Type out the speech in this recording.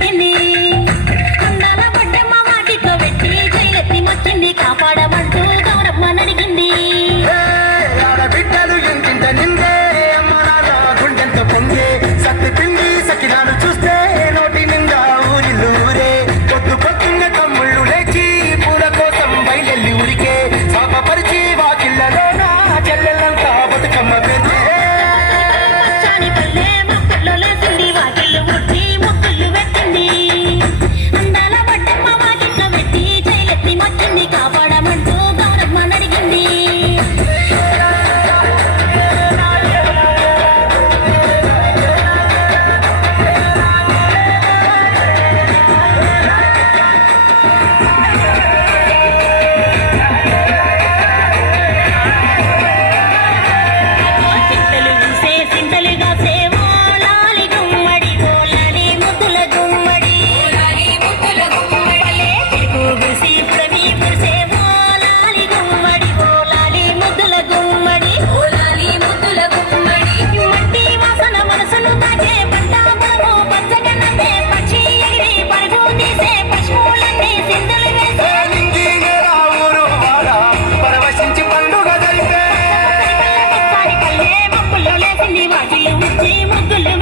ने ముగ్గులు